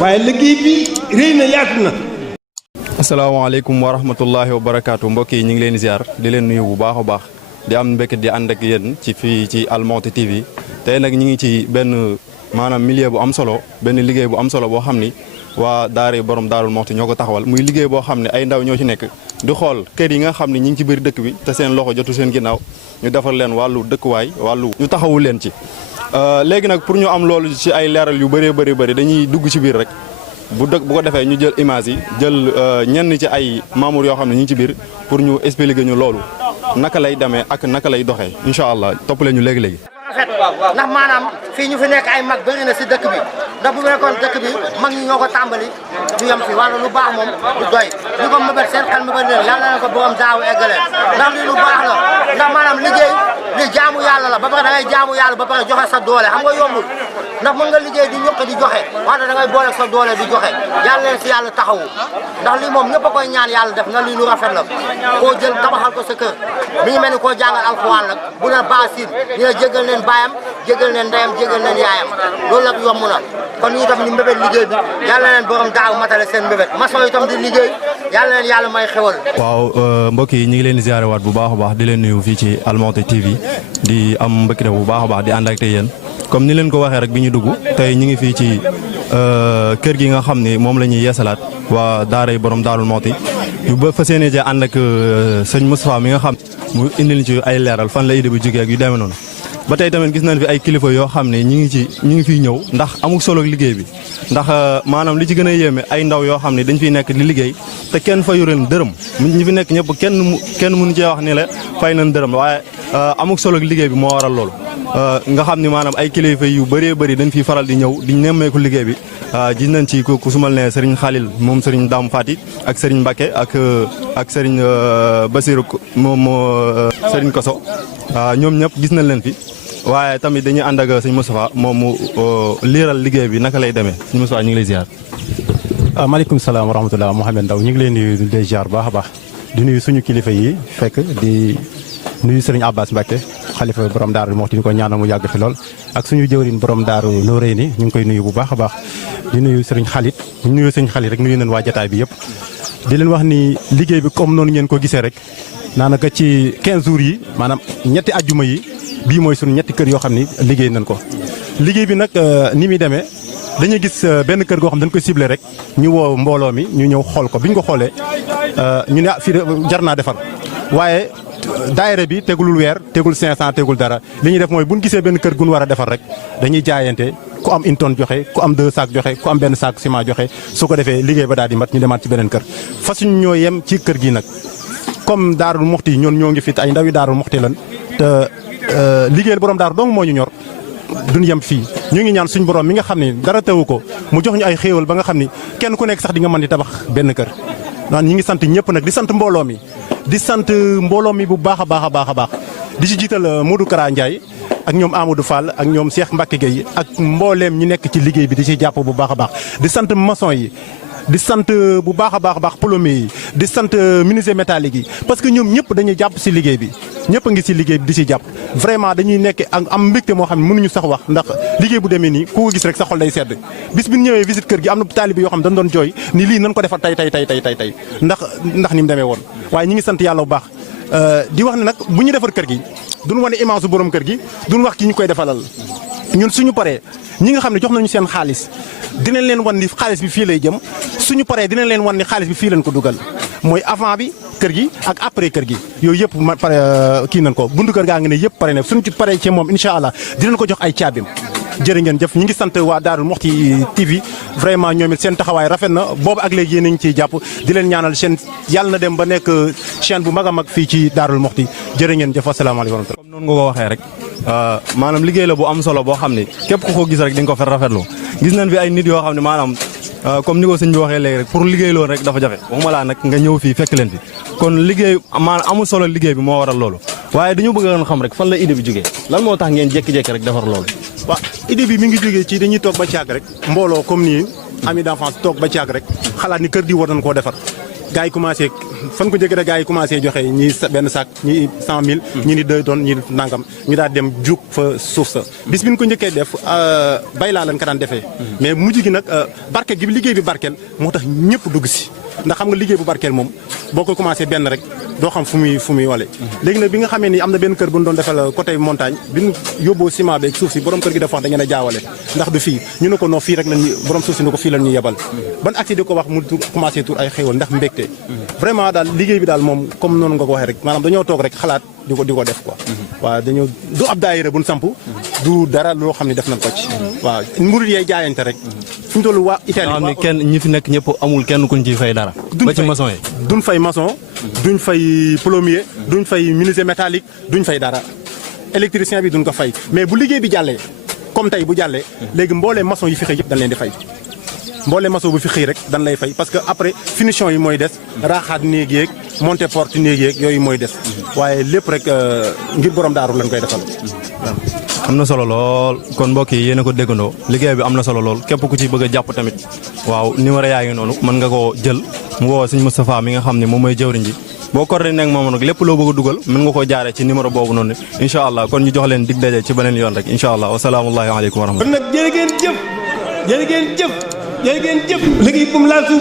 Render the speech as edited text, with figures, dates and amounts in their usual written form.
waaye liggéey bi rëy na yaatu na. asalaamaaleykum wa rahmatullahi wa barakaatu mbokk yi ñu ngi leen di ziar di leen nuyu bu baax a baax di am mbégte di ànd ak yéen ci fii ci Al Mouhty TV tey nag ñu ngi ci benn maanaam milieu bu am solo benn liggéey bu am solo boo xam ni waa daara borom Daarul Mouhty ñoo ko taxawal muy liggéey boo xam ne ay ndaw ñoo ci nekk di xool kër yi nga xam ne ñi ngi ci biir dëkk bi te seen loxo jotu seen ginnaaw ñu defar leen wàllu dëkkuwaay wàllu ñu taxawu leen ci léegi nag pour ñu am loolu ci ay leeral yu bëree bëri dañuy dugg ci biir rek bu ko defee ñu jël image yi jël ñenn ci ay membres yoo xam ne ñu ngi ci biir pour ñu expliquer ñu loolu naka lay demee ak naka lay doxee incha allah toppale ñu léegi-léegi. ndax maanaam fii ñu fi nekk ay mag bëri na si dëkk bi ndax bu fekkoon dëkk bi mag ñi ñoo ko tàmbali ñu yem fi wala lu baax moom du doy ñu ko mëbët seen xel mëbët leen yàlla na ko borom daaw eggalee ndax lii lu baax la ndax maanaam liggéey li jaamu yàlla la ba pare da ngay jaamu yàlla ba pare joxe sa doole xam nga yombul ndax mën nga liggéey di ñëkk di joxe wante da ngay boole sa doole di joxe yàlla leen si yàlla taxawu ndax lii moom ñëpp a koy ñaan yàlla def na lii lu rafet la koo jël tabaxal ko sa kër mi ngi mel ni koo jàngal alxuraan nag bu na baasin dina jégal leen baayam jégal leen ndeyam jégal leen yaayam loolu nag yomb na kon ñu def ni mbébét liggéey bi yàlla leen borom daaw matale seen mbébét maçon yi tam di liggéey yàlla leen yàlla may xewal. waaw mbokk yi ñu ngi leen di ziare waat bu baax a baax di leen nuyu fii ci Al Mouhty TV di am mbëkkite bu baax a baax di ànd ak yéen comme ni leen ko waxee rek bi ñu dugg tey ñu ngi fii ci kër gi nga xam ne moom la ñuy yeesalaat waa daara borom Daarul Mouhty yu ba fas yéene ànd ak sëñ Moustapha mi nga xam mu indil ci ay leeral fan la idée bi jógee ak yu demee noonu. ba tey tamit gis nañ fi ay kilifa yoo xam ne ñi ngi fiy ñëw ndax amul solo liggéey bi ndax maanaam li ci gën a yéeme ay ndaw yoo xam ne dañ fiy nekk di liggéey te kenn fayu leen dërëm ñi fi nekk ñëpp kenn mënu cee wax ni la fay nañ dërëm waaye amul solo liggéey bi moo waral loolu. nga xam ni maanaam ay kilifa yu bëree bëri dañ fiy faral di ñëw di nemmeeku liggéey bi gis nañ ci ku sumal ne Serigne Khalil moom Serigne Dame Fati ak Serigne Mbacke ak Serigne Basirou moom Serigne Koso ñoom ñëpp gis nañ leen fi. waaye tamit dañuy ànd ak sëñ Moustapha moom mu liiral liggéey bi naka lay demee sëñ Moustapha ñu ngi lay ziar. maaleykum salaam wa rahmatulah Mouhamed Ndaw ñu ngi leen nuyu di ziar baax a baax di nuyu suñu kilifa yi fekk di nuyu sëriñ Abbas Mbacke xalifa borom daaru Mouhty ñu ko ñaanal mu yàgg fi lool ak suñu jëwriñ borom daaru Noreyni ñu ngi koy nuyu bu baax a baax di nuyu sëriñ Xalit ñu nuyu sëriñ Xalit rek nuyu nañ waa jataay bi yëpp di leen wax ni liggéey bi comme noonu ngeen ko gisee rek naanaka ci 15 jours yi maanaam ñetti ajjuma yi bii mooy sunu ñetti kër yoo xam ni liggéey nañ ko liggéey bi nag ni muy demee dañuy gis benn kër goo xam dañ koy ciblé rek ñu woo mbooloo mi ñu ñëw xool ko bi ñu ko xoolee ñu ne fii jar naa defar waaye daayira bi tegulul weer tegul 500 tegul dara li ñuy def mooy bu ñu gisee benn kër gu ñu war a defar rek dañuy jaayante ku am une tonne joxe ku am 2 sacs joxe ku am benn sac ciment joxe su ko defee liggéey ba daal di mat ñu demaat ci beneen kër fasuñu ñoo yem ci kër gi nag comme Daarul Mouhty ñoon ñoo ngi fi ay ndaw yi Daarul Mouhty lan te liggéeyal borom daaru dong moo ñu ñor duñ yem fii ñu ngi ñaan suñ borom mi nga xam ne dara teewu ko mu jox ñu ay xéewal ba nga xam ni kenn ku nekk sax di nga mën di tabax benn kër ñi ngi sant ñëpp nag di sant mbooloo mi di sant mbooloo mi bu baax a baax a baax a baax di ci jiital Modou Kara Ndiaye ak ñoom Amadou Fall ak ñoom Cheikh Mbacke Gueye ak mbooleem ñi nekk ci liggéey bi di ci jàpp bu baax a baax di sant maçon yi di sant bu baax a baax plombier yi di sant menuisier métallique yi parce que ñoom ñëpp dañuy jàpp si liggéey bi ñëpp a ngi si liggéey bi di si jàpp vraiment dañuy nekk am mbégte moo xam ne mënuñu sax wax ndax liggéey bu demee nii ku ko gis rek sa xol day sedd bis bi ñu ñëwee visite kër gi am na taalibe yoo xam dañ doon jooy ni lii nañ ko defar tey ndax ni mu demee woon waaye ñi ngi sant yàlla bu baax di wax ne nag bu ñu defar kër gi duñ wane image su borom kër gi duñ wax ki ñu koy defalal ñun suñu paree ñi nga xam ne jox nañu seen xaalis dinañ leen wan ni xaalis bi fii lay jëm suñu paree dinañ leen wan ni xaalis bi fii lañ ko dugal mooy avant bi kër gi ak après kër gi yooyu yëpp ma pare kii nañ ko buntu kër gaa ngi ne yëpp pare na suñu ci paree ci moom incha allah dinañ ko jox ay caabim jërë ngeen jëf ñi ngi sant waa Daarul Mouhty TV vraiment ñoom it seen taxawaay rafet na boobu ak léegi yéen a ngi ciy jàpp di leen ñaanal chaîne yàlla na dem ba nekk chaîne bu mag a mag fii ci Daarul Mouhty jërë ngeen jëf asalaamaaleykum. comme noonu nga ko waxee rek maanaam liggéey la bu am solo boo xam ne képp ku ko gis rek di nga ko fa rafetlu gis nañ fi ay nit yoo xam ne maanaam comme ni ko sëñ bi waxee léegi rek pour liggéey loolu rek dafa jafe waxuma laa nag nga ñëw fii fekk leen fi kon liggéey maanaam amul solo liggéey bi moo waral loolu waaye dañu bëgg a xam rek fan la idée bi jógee lan moo tax ngeen jékki-jékki rek defar loolu. waaw idée bi mi ngi jógee ci dañuy toog ba caag rek mbooloo comme nii ami d'enfance toog ba caag rek xalaat ni kër di war nañ koo defar gars yi commencé fan ko njëkk rek gars yi commencé joxe ñi benn sac ñi 100 000 ñi ni 2 tonnes ñi nangam ñu daal dem juug fa suuf sa bis bi ñu ko njëkkee def bay laa lañ ko daan defee mais mujj gi nag barkeel gi liggéey bi barkeel moo tax ñëpp dugg si ndax xam nga liggéey bu barkeel moom boo ko commencé benn rek doo xam fu muy wale léegi nag bi nga xamee ni am na benn kër bu ñu doon defal côté montagne bi ñu yóbboo ciment beeg suuf si borom kër gi dafa wax da ngeen a jaawale ndax du fii ñu ne ko non fii rek lañu borom suuf si ne ko fii la ñuy yebal ban acte di ko wax mu commencé tur ay xéwal ndax mbégte vraiment daal liggéey bi daal moom comme noonu nga ko waxee rek maanaam dañoo toog rek xalaat di ko def quoi waaw dañoo du ab daayira buñ samp du dara loo xam ne def nañ ko ci waaw murid yee jaayante rek fu ñu toll waa Italie xam ne kenn ñi fi nekk ñëpp amul kenn kuñ ciy fay dara ba ci maçon yi duñ fay maçon duñ fay plombier duñ fay menuisier métallique duñ fay dara électricien bi duñ ko fay mais bu liggéey bi jàllee comme tey bu jàllee léegi mboolee maçon yi fi xëy yëpp dañ leen di fay mboolee maçon bu fi xëy rek dañ lay fay parce que après finition yi mooy des raaxaat néeg yeeg monter porte néeg yeeg yooyu mooy des waaye lépp rek ngir borom daaru lañ koy defal waaw. am na solo lool kon mbokk yi yéen a ko déggandoo liggéey bi am na solo lool képp ku ci bëgg a jàpp tamit waaw numéro yaa ngi noonu mën nga koo jël mu woo sëñ Moustapha mi nga xam ne moom mooy jëwriñ ji boo coordonné ak moom nag lépp loo bëgg a dugal mën nga koo jaaree ci numéro boobu noonu incha allah kon ñu jox leen dig daje ci beneen yoon rek incha allah wasalaamualeykum wa rahmatulah. kon nag jërë ngeen jëf jërë ngeen jëf jërë ngeen jëf liggéey bu mu laal suuf